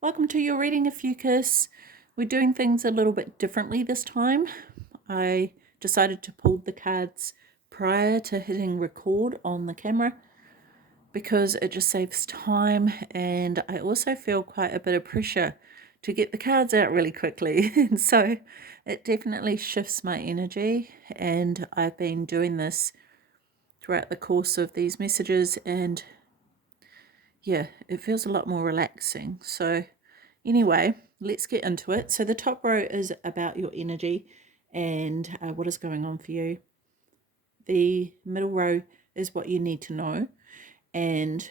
Welcome to your reading, OPHIUCHUS. We're doing things a little bit differently this time. I decided to pull the cards prior to hitting record on the camera because it just saves time, and I also feel quite a bit of pressure to get the cards out really quickly. And so it definitely shifts my energy, and I've been doing this throughout the course of these messages, and yeah, it feels a lot more relaxing. So anyway, let's get into it. So the top row is about your energy and what is going on for you. The middle row is what you need to know, and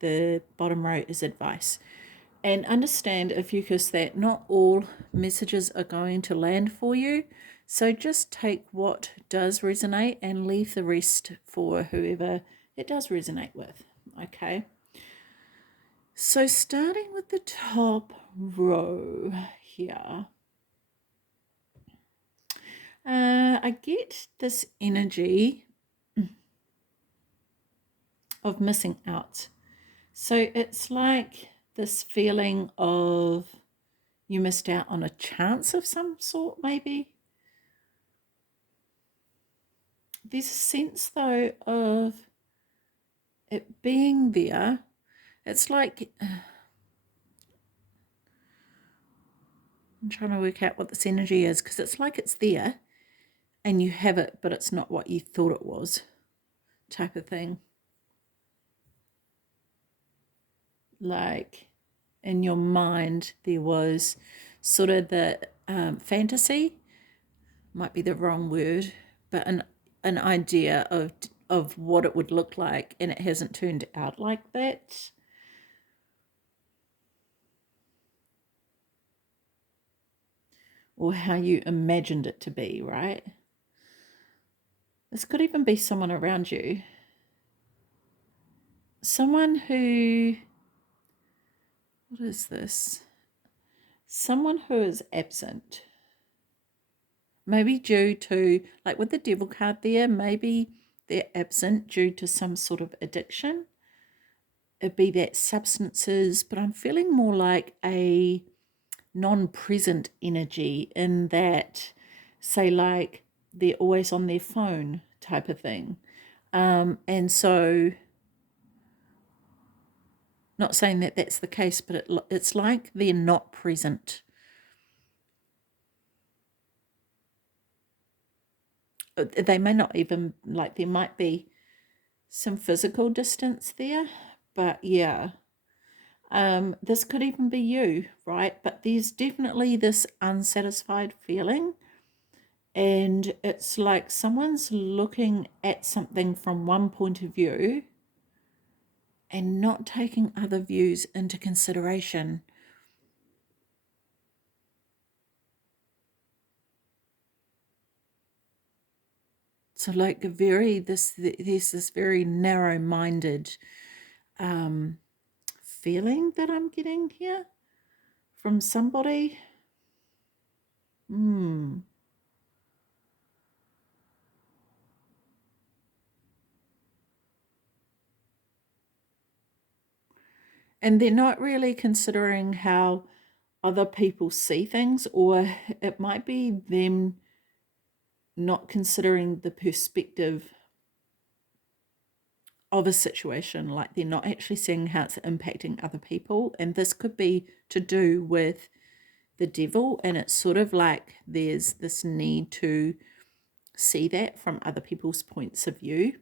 the bottom row is advice. And understand, OPHIUCHUS, that not all messages are going to land for you. So just take what does resonate and leave the rest for whoever it does resonate with. Okay. So starting with the top row here, I get this energy of missing out. So it's like this feeling of you missed out on a chance of some sort, maybe. There's a sense, though, of it being there. It's like, I'm trying to work out what this energy is, because it's like it's there and you have it, but it's not what you thought it was, type of thing. Like in your mind, there was sort of the fantasy, might be the wrong word, but an idea of what it would look like, and it hasn't turned out like that. Or how you imagined it to be, right? This could even be someone around you. Someone who, what is this? Someone who is absent. Maybe due to, like with the devil card there, maybe they're absent due to some sort of addiction. It'd be that substances, but I'm feeling more like a non-present energy in that, say, like they're always on their phone type of thing. And so, not saying that that's the case, but it's like they're not present. They may not even, like, there might be some physical distance there, but yeah. This could even be you, right? But there's definitely this unsatisfied feeling, and it's like someone's looking at something from one point of view and not taking other views into consideration. So like there's this very narrow-minded feeling that I'm getting here from somebody. And they're not really considering how other people see things, or it might be them not considering the perspective of a situation, like they're not actually seeing how it's impacting other people. And this could be to do with the devil, and it's sort of like there's this need to see that from other people's points of view.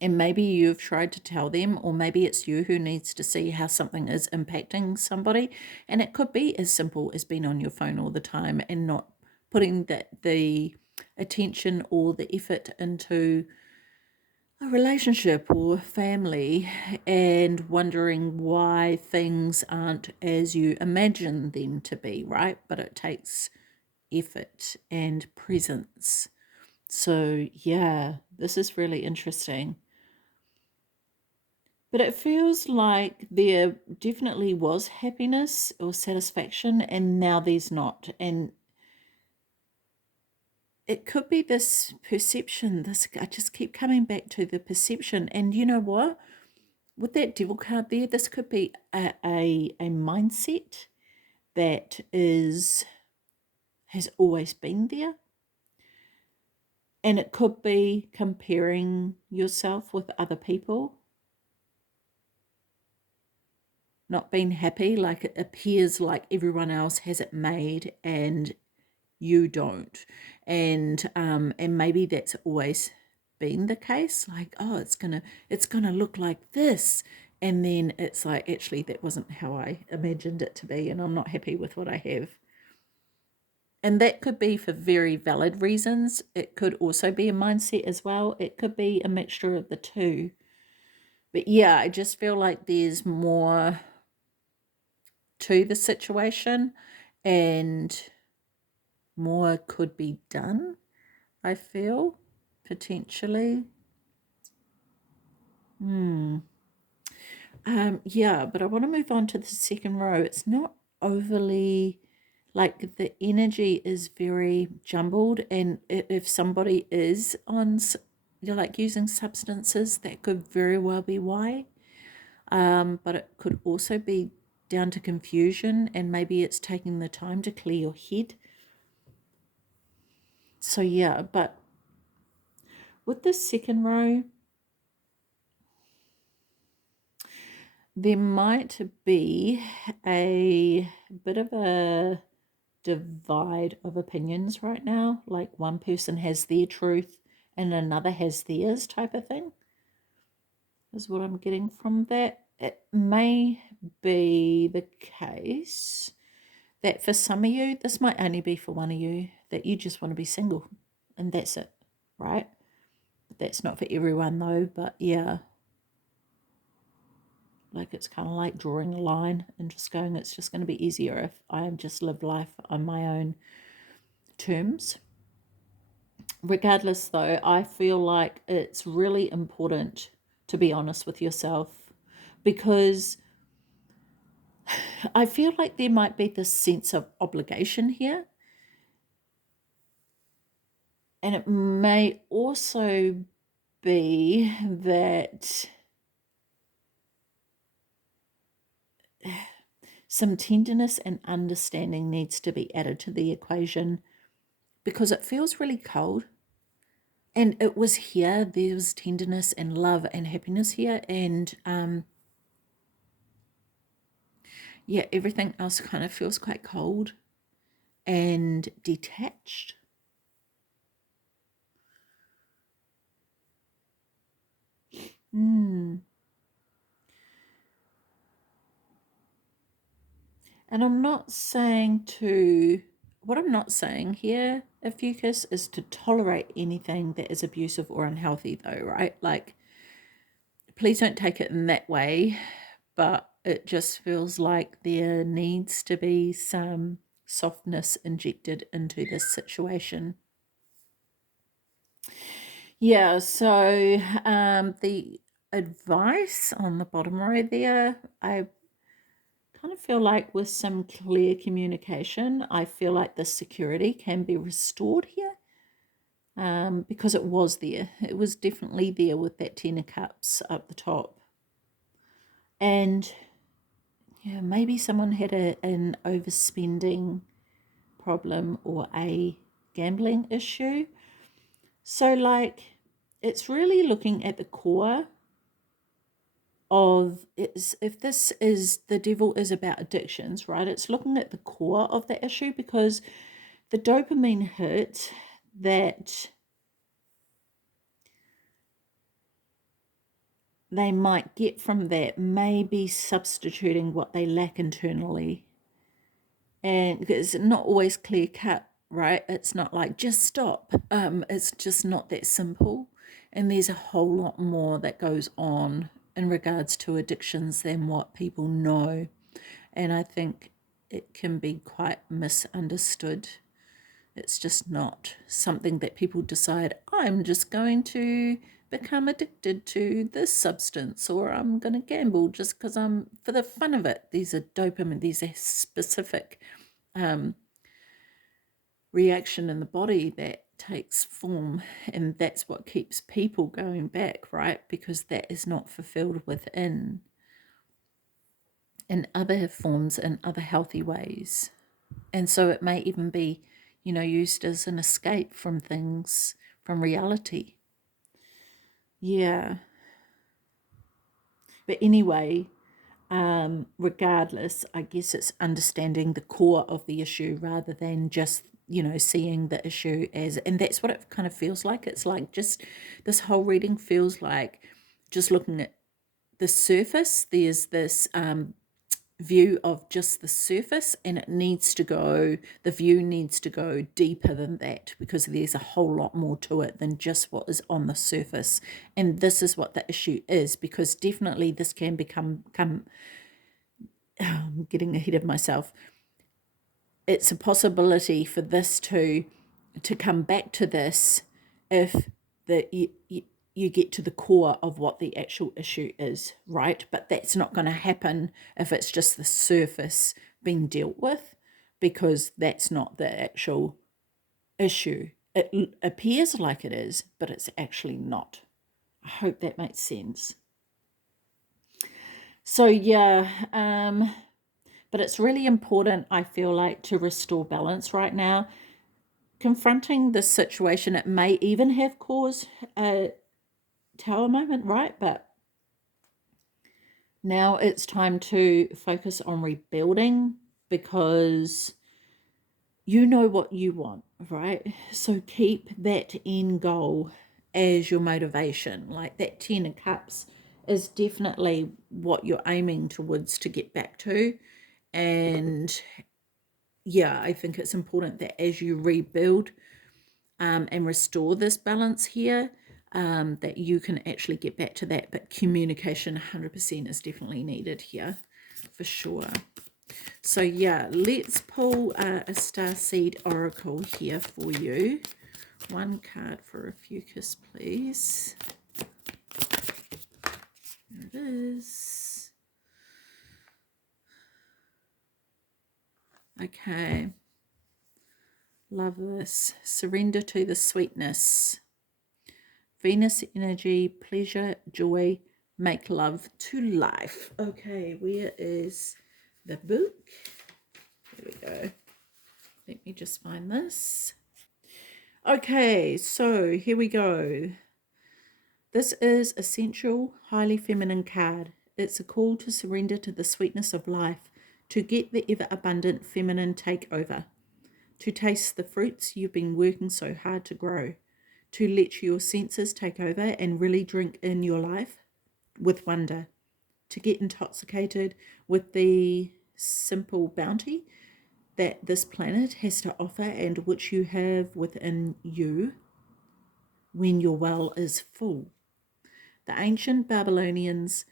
And maybe you've tried to tell them, or maybe it's you who needs to see how something is impacting somebody. And it could be as simple as being on your phone all the time and not putting the attention or the effort into a relationship or family, and wondering why things aren't as you imagine them to be, right? But it takes effort and presence. So yeah, this is really interesting. But it feels like there definitely was happiness or satisfaction, and now there's not. And it could be this perception, I just keep coming back to the perception. And you know what? with that devil card there, this could be a mindset that has always been there. And it could be comparing yourself with other people, not being happy, like it appears like everyone else has it made and you don't. And maybe that's always been the case, like, oh, it's gonna look like this, and then it's like, actually that wasn't how I imagined it to be, and I'm not happy with what I have. And that could be for very valid reasons. It could also be a mindset as well. It could be a mixture of the two. But yeah, I just feel like there's more to the situation and more could be done, I feel, potentially. Yeah, but I want to move on to the second row. It's not overly, like, the energy is very jumbled, and if somebody is on, like, using substances, that could very well be why. But it could also be down to confusion, and maybe it's taking the time to clear your head. So yeah, but with the second row, there might be a bit of a divide of opinions right now. Like, one person has their truth and another has theirs, type of thing, is what I'm getting from that. It may be the case that for some of you, this might only be for one of you, that you just want to be single and that's it, right? That's not for everyone though, but yeah. Like, it's kind of like drawing a line and just going, it's just going to be easier if I just live life on my own terms. Regardless, though, I feel like it's really important to be honest with yourself, because I feel like there might be this sense of obligation here. And it may also be that some tenderness and understanding needs to be added to the equation, because it feels really cold. And it was here, there was tenderness and love and happiness here, and yeah, everything else kind of feels quite cold and detached. And I'm not saying what I'm not saying here, OPHIUCHUS, is to tolerate anything that is abusive or unhealthy, though, right? Like, please don't take it in that way, but it just feels like there needs to be some softness injected into this situation. Yeah, so the advice on the bottom row there, I kind of feel like with some clear communication, I feel like the security can be restored here, because it was there. It was definitely there with that Ten of Cups up the top. And yeah, maybe someone had an overspending problem or a gambling issue. So, like, it's really looking at the core of, it's, if this is, the devil is about addictions, right? It's looking at the core of the issue, because the dopamine hit that they might get from that may be substituting what they lack internally. And it's not always clear cut, right? It's not like just stop. It's just not that simple. And there's a whole lot more that goes on in regards to addictions than what people know. And I think it can be quite misunderstood. It's just not something that people decide, I'm just going to become addicted to this substance, or I'm going to gamble just because I'm, for the fun of it. These are dopamine, these are specific reaction in the body that takes form, and that's what keeps people going back, right? Because that is not fulfilled within in other forms, in other healthy ways. And so it may even be, used as an escape from things, from reality. Yeah. But anyway, regardless, I guess it's understanding the core of the issue rather than just, seeing the issue as, and that's what it kind of feels like. It's like just this whole reading feels like just looking at the surface. There's this view of just the surface, and the view needs to go deeper than that, because there's a whole lot more to it than just what is on the surface. And this is what the issue is, because definitely this can become I'm getting ahead of myself. It's a possibility for this to come back to this if you get to the core of what the actual issue is, right? But that's not going to happen if it's just the surface being dealt with, because that's not the actual issue. It appears like it is, but it's actually not. I hope that makes sense. So yeah, but it's really important, I feel like, to restore balance right now. Confronting this situation, it may even have caused a tower moment, right? But now it's time to focus on rebuilding, because you know what you want, right? So keep that end goal as your motivation. Like that 10 of Cups is definitely what you're aiming towards to get back to. And yeah, I think it's important that as you rebuild and restore this balance here, that you can actually get back to that. But communication 100% is definitely needed here, for sure. So yeah, let's pull a Starseed Oracle here for you. One card for Ophiuchus, please. There it is. Okay. Love this. Surrender to the sweetness. Venus energy, pleasure, joy, make love to life. Okay, where is the book? There we go. Let me just find this. Okay, so here we go. This is Essential Highly Feminine card. It's a call to surrender to the sweetness of life, to get the ever-abundant feminine takeover, to taste the fruits you've been working so hard to grow, to let your senses take over and really drink in your life with wonder, to get intoxicated with the simple bounty that this planet has to offer and which you have within you when your well is full. The ancient Babylonians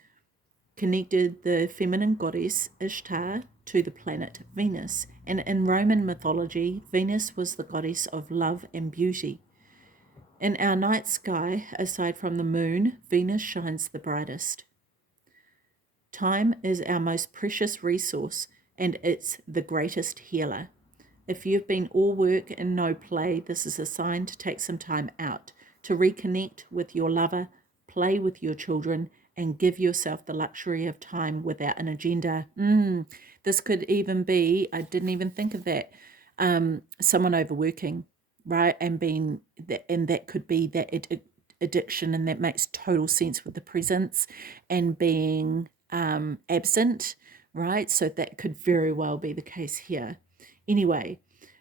connected the feminine goddess Ishtar to the planet Venus, and in Roman mythology, Venus was the goddess of love and beauty. In our night sky, aside from the moon, Venus shines the brightest. Time is our most precious resource, and it's the greatest healer. If you've been all work and no play, this is a sign to take some time out, to reconnect with your lover, play with your children, and give yourself the luxury of time without an agenda. This could even be, I didn't even think of that, someone overworking, right? And that could be that addiction, and that makes total sense with the presence and being absent, right? So that could very well be the case here. Anyway,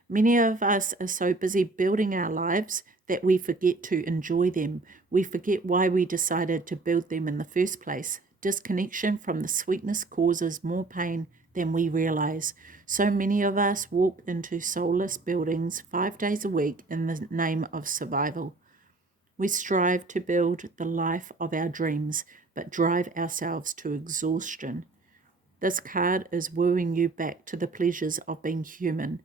many of us are so busy building our lives that we forget to enjoy them. We forget why we decided to build them in the first place. Disconnection from the sweetness causes more pain than we realize. So many of us walk into soulless buildings 5 days a week in the name of survival. We strive to build the life of our dreams, but drive ourselves to exhaustion. This card is wooing you back to the pleasures of being human,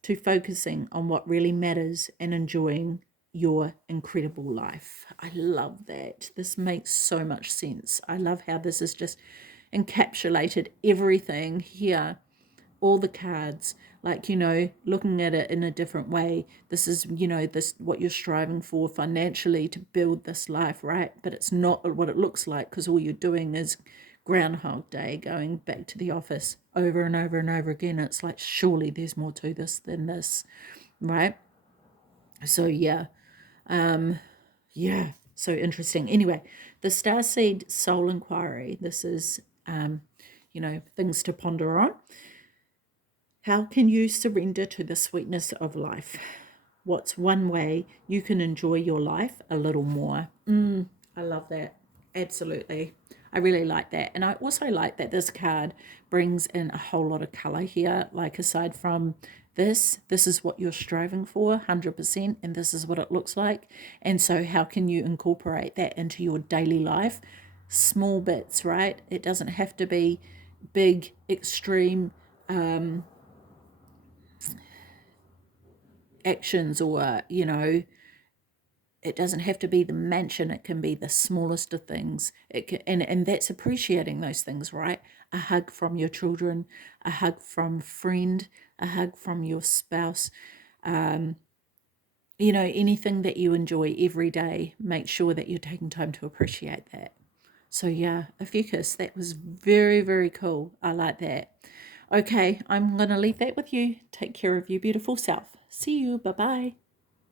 to focusing on what really matters and enjoying your incredible life. I love that. This makes so much sense. I love how this has just encapsulated everything here all the cards, like, looking at it in a different way. This is, this what you're striving for financially to build this life, right? But it's not what it looks like, because all you're doing is Groundhog Day, going back to the office over and over and over again. It's like, surely there's more to this than this, right? So yeah, yeah, so interesting. Anyway, the Starseed Soul Inquiry. This is, things to ponder on. How can you surrender to the sweetness of life? What's one way you can enjoy your life a little more? I love that. Absolutely. I really like that. And I also like that this card brings in a whole lot of color here. Like, aside from this is what you're striving for, 100%, and this is what it looks like. And so how can you incorporate that into your daily life? Small bits, right? It doesn't have to be big, extreme actions, or, it doesn't have to be the mansion. It can be the smallest of things. And that's appreciating those things, right? A hug from your children, a hug from a friend, a hug from your spouse. Anything that you enjoy every day, make sure that you're taking time to appreciate that. So yeah, Ophiuchus, that was very, very cool. I like that. Okay, I'm going to leave that with you. Take care of your beautiful self. See you. Bye-bye.